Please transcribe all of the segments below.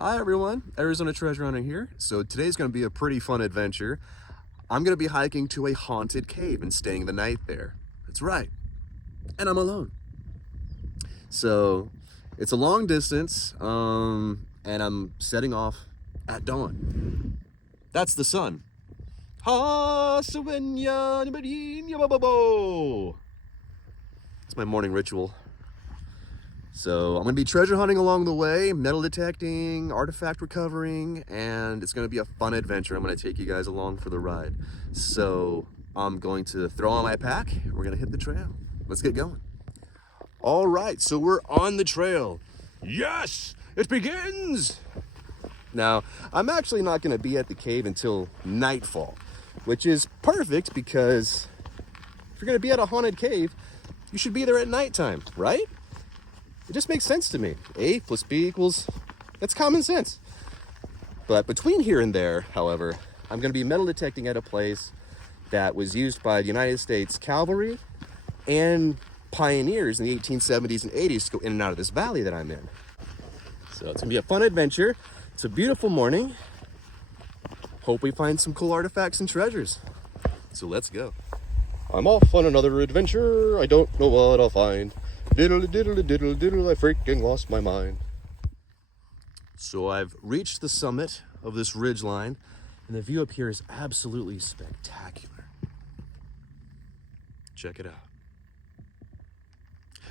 Hi everyone, Arizona Treasure Hunter here. So today's going to be a pretty fun adventure. I'm going to be hiking to a haunted cave and staying the night there. That's right. And I'm alone. So it's a long distance, and I'm setting off at dawn. That's the sun. It's my morning ritual. So I'm going to be treasure hunting along the way, metal detecting, artifact recovering, and it's going to be a fun adventure. I'm going to take you guys along for the ride. So I'm going to throw on my pack. We're going to hit the trail. Let's get going. All right, so we're on the trail. Yes, it begins. Now, I'm actually not going to be at the cave until nightfall, which is perfect because if you're going to be at a haunted cave, you should be there at nighttime, right? It just makes sense to me. A plus B equals, that's common sense. But between here and there, however, I'm going to be metal detecting at a place that was used by the United States Cavalry and pioneers in the 1870s and 80s to go in and out of this valley that I'm in. So it's going to be a fun adventure. It's a beautiful morning. Hope we find some cool artifacts and treasures. So let's go. I'm off on another adventure. I don't know what I'll find. Diddle diddle diddle diddle, I freaking lost my mind. So I've reached the summit of this ridge line, and the view up here is absolutely spectacular. Check it out.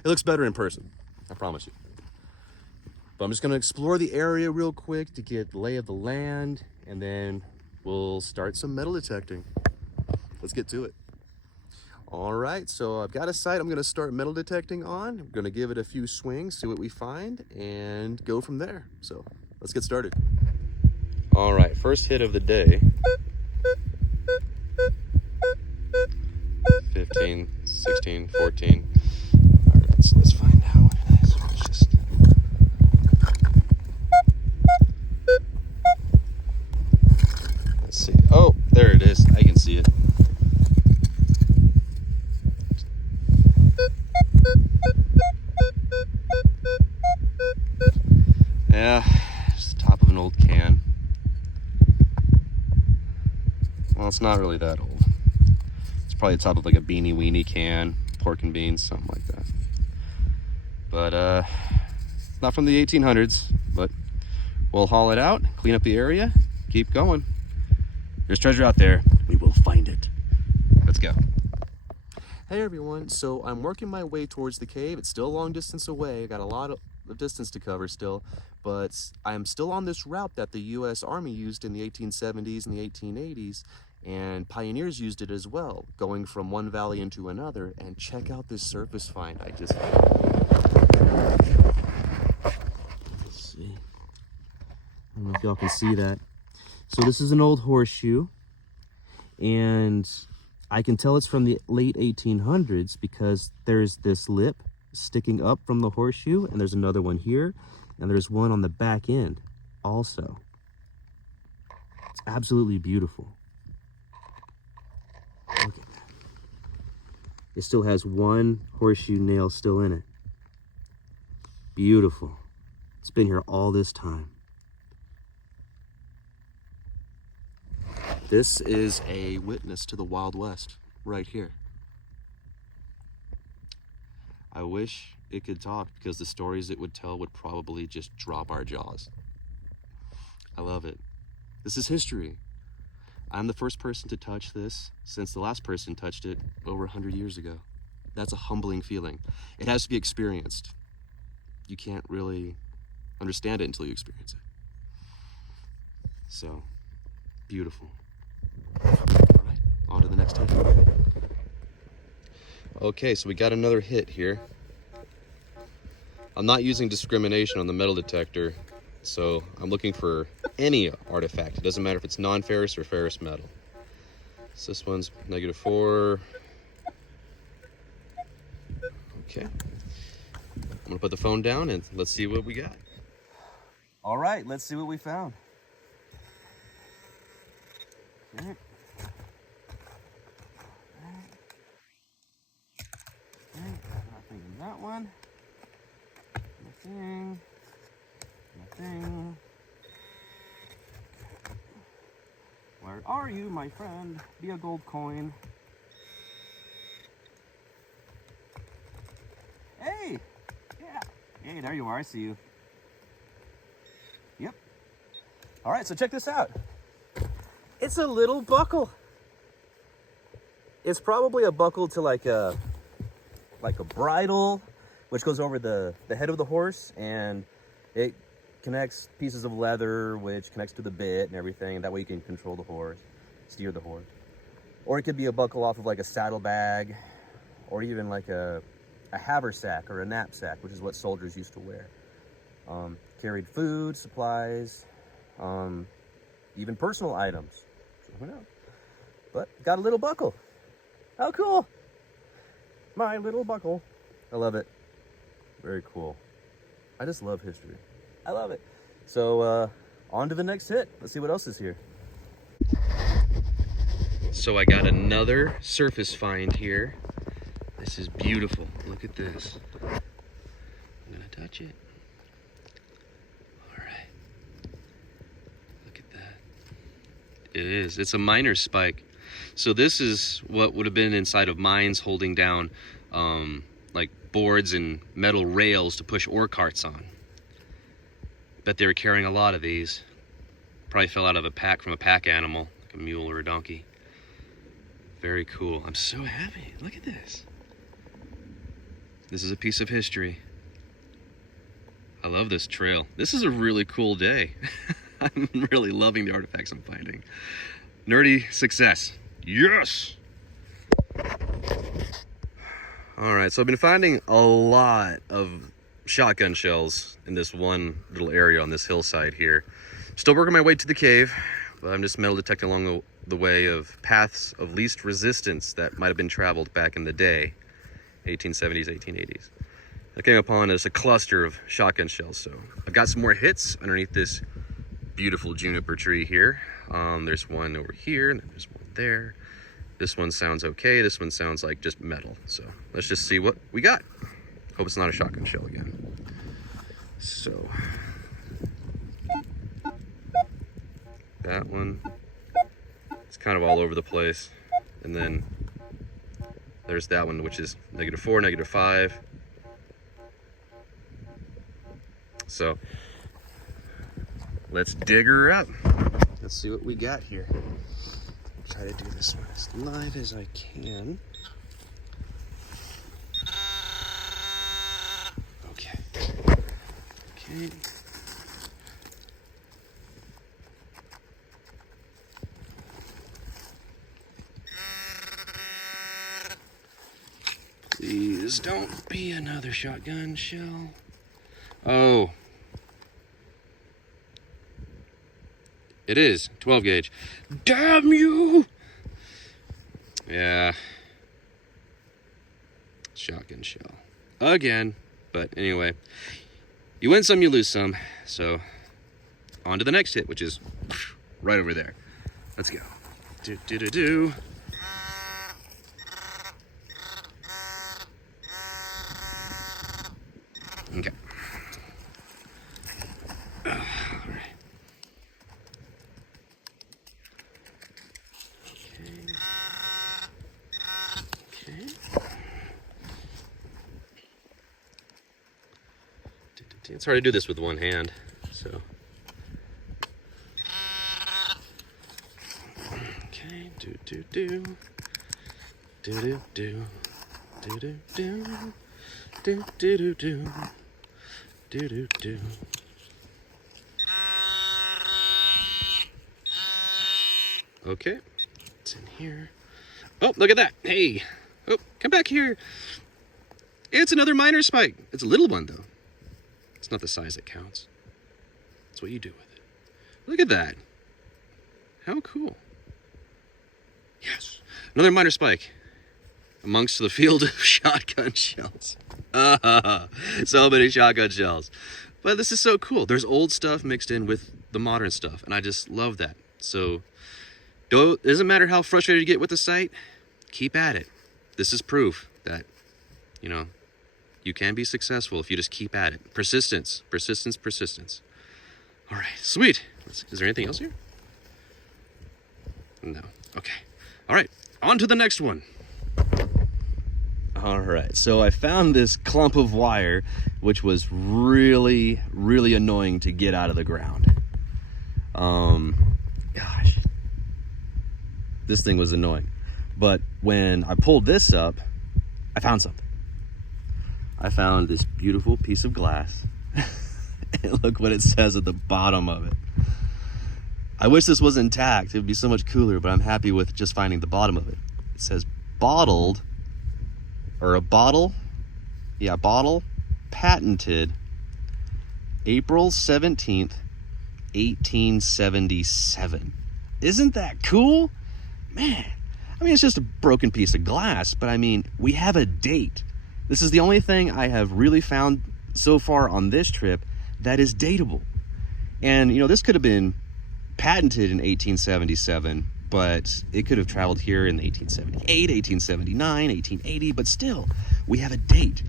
It looks better in person, I promise you. But I'm just gonna explore the area real quick to get lay of the land, and then we'll start some metal detecting. Let's get to it. All right, so I've got a site I'm gonna start metal detecting on. I'm gonna give it a few swings, see what we find, and go from there. So let's get started. All right, first hit of the day. 15, 16, 14. All right, let's find out what it is. Let's see. Oh, there it is. I can see it. Yeah, it's the top of an old can. Well, it's not really that old. It's probably the top of like a beanie weenie can, pork and beans, something like that. But not from the 1800s, but we'll haul it out, clean up the area, keep going. There's treasure out there. We will find it. Let's go. Hey everyone, so I'm working my way towards the cave. It's still a long distance away. I got a lot of distance to cover still, but I'm still on this route that the US Army used in the 1870s and the 1880s, and pioneers used it as well, going from one valley into another. And check out this surface find. Let's see. I don't know if y'all can see that. So this is an old horseshoe, and I can tell it's from the late 1800s because there's this lip sticking up from the horseshoe, and there's another one here, and there's one on the back end also. It's absolutely beautiful. Look at that. It still has one horseshoe nail still in it. Beautiful. It's been here all this time. This is a witness to the Wild West right here. I wish it could talk because the stories it would tell would probably just drop our jaws. I love it. This is history. I'm the first person to touch this since the last person touched it over 100 years ago. That's a humbling feeling. It has to be experienced. You can't really understand it until you experience it. So, beautiful. All right, on to the next hit. Okay, so we got another hit here. I'm not using discrimination on the metal detector, so I'm looking for any artifact. It doesn't matter if it's non-ferrous or ferrous metal. So this one's -4. Okay. I'm gonna put the phone down and let's see what we got. All right, let's see what we found. Okay. Nothing in that one. Nothing. Where are you, my friend? Be a gold coin. Hey! Yeah. Hey, there you are. I see you. Yep. All right, so check this out. It's a little buckle. It's probably a buckle to like a bridle, which goes over the head of the horse, and it connects pieces of leather, which connects to the bit and everything. That way you can control the horse, steer the horse. Or it could be a buckle off of like a saddlebag, or even like a haversack or a knapsack, which is what soldiers used to wear. Carried food, supplies, even personal items. So who knows? But got a little buckle. How cool! My little buckle. I love it. Very cool. I just love history. I love it. So on to the next hit. Let's see what else is here. So I got another surface find here. This is beautiful. Look at this. I'm gonna touch it. All right. Look at that. It is. It's a miner's spike. So this is what would have been inside of mines holding down like boards and metal rails to push ore carts on. Bet they were carrying a lot of these. Probably fell out of a pack from a pack animal, like a mule or a donkey. Very cool. I'm so happy. Look at this. This is a piece of history. I love this trail. This is a really cool day. I'm really loving the artifacts I'm finding. Nerdy success. Yes! Alright, so I've been finding a lot of shotgun shells in this one little area on this hillside here. Still working my way to the cave, but I'm just metal detecting along the way of paths of least resistance that might have been traveled back in the day, 1870s, 1880s. I came upon a cluster of shotgun shells, so I've got some more hits underneath this beautiful juniper tree here. There's one over here, and then there's one there. This one sounds okay. This one sounds like just metal. So let's just see what we got. Hope it's not a shotgun shell again. So that one, it's kind of all over the place. And then there's that one, which is -4, -5. So let's dig her up. Let's see what we got here. Try to do this one as live as I can. Okay. Okay. Please don't be another shotgun shell. Oh. It is 12 gauge. Damn you! Yeah. Shotgun shell. Again. But anyway. You win some, you lose some. So, on to the next hit, which is right over there. Let's go. Do. Okay. It's hard to do this with one hand, so. Okay, do. Okay, it's in here. Oh, look at that. Hey, oh, come back here. It's another miner spike. It's a little one, though. It's not the size that counts. It's what you do with it. Look at that. How cool. Yes. Another miner spike amongst the field of shotgun shells. So many shotgun shells. But this is so cool. There's old stuff mixed in with the modern stuff, and I just love that. So it doesn't matter how frustrated you get with the site, keep at it. This is proof that, you know, you can be successful if you just keep at it. Persistence. All right, sweet. Is there anything else here? No. Okay. All right. On to the next one. All right. So I found this clump of wire, which was really, really annoying to get out of the ground. Gosh. This thing was annoying. But when I pulled this up, I found something. I found this beautiful piece of glass. And look what it says at the bottom of it. I wish this was intact. It would be so much cooler, but I'm happy with just finding the bottom of it. It says bottled, or a bottle, bottle, patented, April 17th, 1877. Isn't that cool? Man, I mean, it's just a broken piece of glass, but I mean, we have a date. This is the only thing I have really found so far on this trip that is dateable. And, you know, this could have been patented in 1877, but it could have traveled here in 1878, 1879, 1880, but still, we have a date.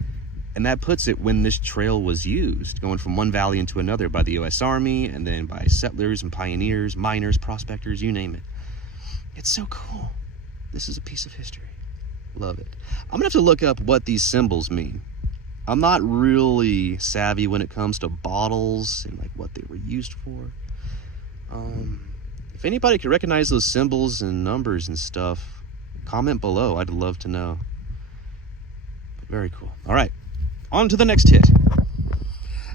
And that puts it when this trail was used, going from one valley into another by the U.S. Army, and then by settlers and pioneers, miners, prospectors, you name it. It's so cool. This is a piece of history. Love it. I'm gonna have to look up what these symbols mean. I'm not really savvy when it comes to bottles and like what they were used for. If anybody could recognize those symbols and numbers and stuff, comment below. I'd love to know. Very cool. All right, on to the next hit.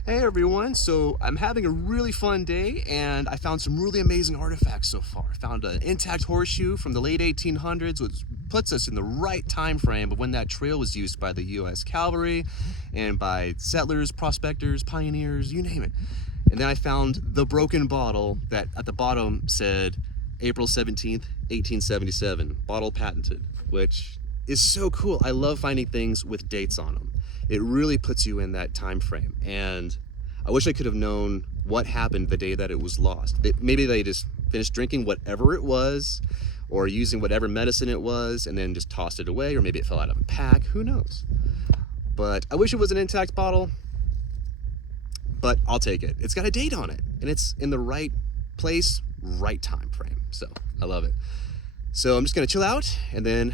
Hey everyone, so I'm having a really fun day and I found some really amazing artifacts so far. I found an intact horseshoe from the late 1800s, which puts us in the right time frame of when that trail was used by the U.S. Cavalry and by settlers, prospectors, pioneers, you name it. And then I found the broken bottle that at the bottom said April 17th, 1877, bottle patented, which is so cool. I love finding things with dates on them. It really puts you in that time frame. And I wish I could have known what happened the day that it was lost. Maybe they just finished drinking whatever it was, or using whatever medicine it was, and then just tossed it away, or maybe it fell out of a pack, who knows? But I wish it was an intact bottle, but I'll take it. It's got a date on it, and it's in the right place, right time frame. So I love it. So I'm just gonna chill out, and then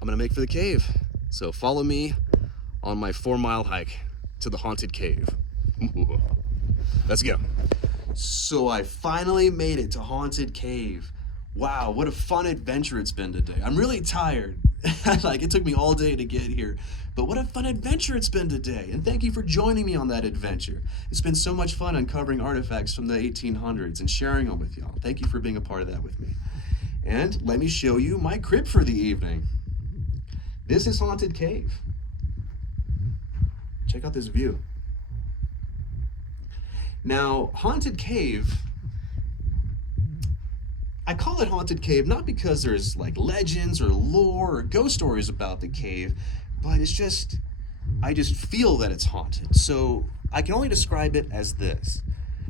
I'm gonna make for the cave. So follow me on my 4-mile hike to the haunted cave. Let's go. So I finally made it to Haunted Cave. Wow, what a fun adventure it's been today. I'm really tired. Like, it took me all day to get here, but what a fun adventure it's been today. And thank you for joining me on that adventure. It's been so much fun uncovering artifacts from the 1800s and sharing them with y'all. Thank you for being a part of that with me. And let me show you my crib for the evening. This is Haunted Cave. Check out this view. Now, Haunted Cave, I call it Haunted Cave not because there's like legends or lore or ghost stories about the cave, but it's just, I just feel that it's haunted. So I can only describe it as this.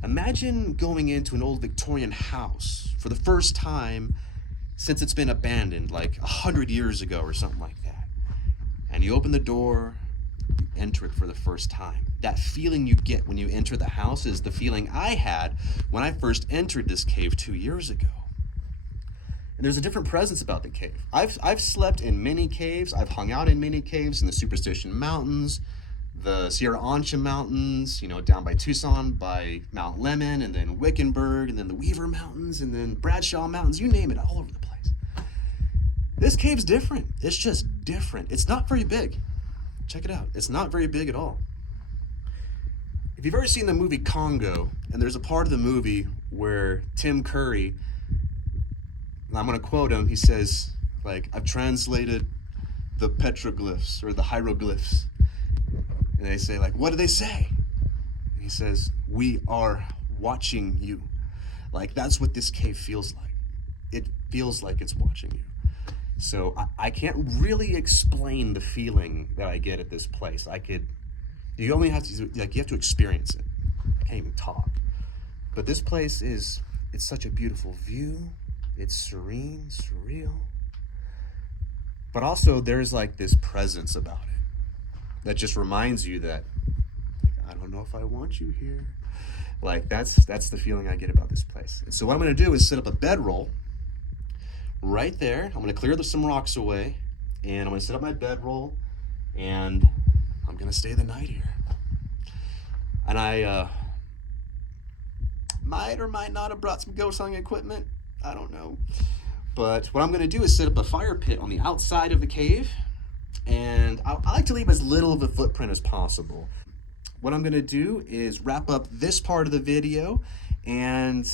Imagine going into an old Victorian house for the first time since it's been abandoned like 100 years ago or something like that. And you open the door, you enter it for the first time. That feeling you get when you enter the house is the feeling I had when I first entered this cave 2 years ago. And there's a different presence about the cave. I've slept in many caves. I've hung out in many caves in the Superstition Mountains, the Sierra Ancha Mountains, you know, down by Tucson, by Mount Lemmon, and then Wickenburg, and then the Weaver Mountains, and then Bradshaw Mountains, you name it, all over the place. This cave's different. It's just different. It's not very big. Check it out. It's not very big at all. If you've ever seen the movie Congo, and there's a part of the movie where Tim Curry, and I'm going to quote him, he says, like, I've translated the petroglyphs or the hieroglyphs. And they say, like, what do they say? And he says, we are watching you. Like, that's what this cave feels like. It feels like it's watching you. So I can't really explain the feeling that I get at this place. You only have to, like, you have to experience it. I can't even talk. But this place it's such a beautiful view. It's serene, surreal. But also there's like this presence about it that just reminds you that, like, I don't know if I want you here. Like, that's the feeling I get about this place. And so what I'm gonna do is set up a bedroll right there. I'm gonna clear some rocks away, and I'm gonna set up my bedroll, and I'm gonna stay the night here. And I might or might not have brought some ghost hunting equipment. I don't know. But what I'm gonna do is set up a fire pit on the outside of the cave, and I like to leave as little of a footprint as possible. What I'm gonna do is wrap up this part of the video, and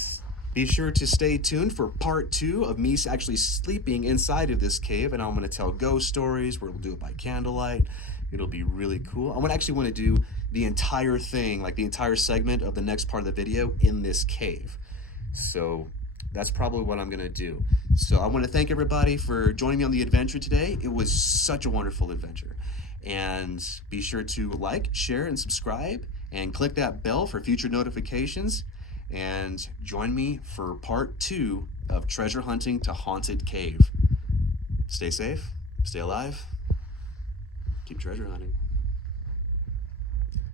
be sure to stay tuned for part 2 of me actually sleeping inside of this cave, and I'm gonna tell ghost stories. We'll do it by candlelight. It'll be really cool. I would actually want to do the entire thing, like the entire segment of the next part of the video in this cave. So that's probably what I'm gonna do. So I want to thank everybody for joining me on the adventure today. It was such a wonderful adventure. And be sure to like, share, and subscribe, and click that bell for future notifications. And join me for part 2 of treasure hunting to haunted cave. Stay safe, stay alive, keep treasure hunting.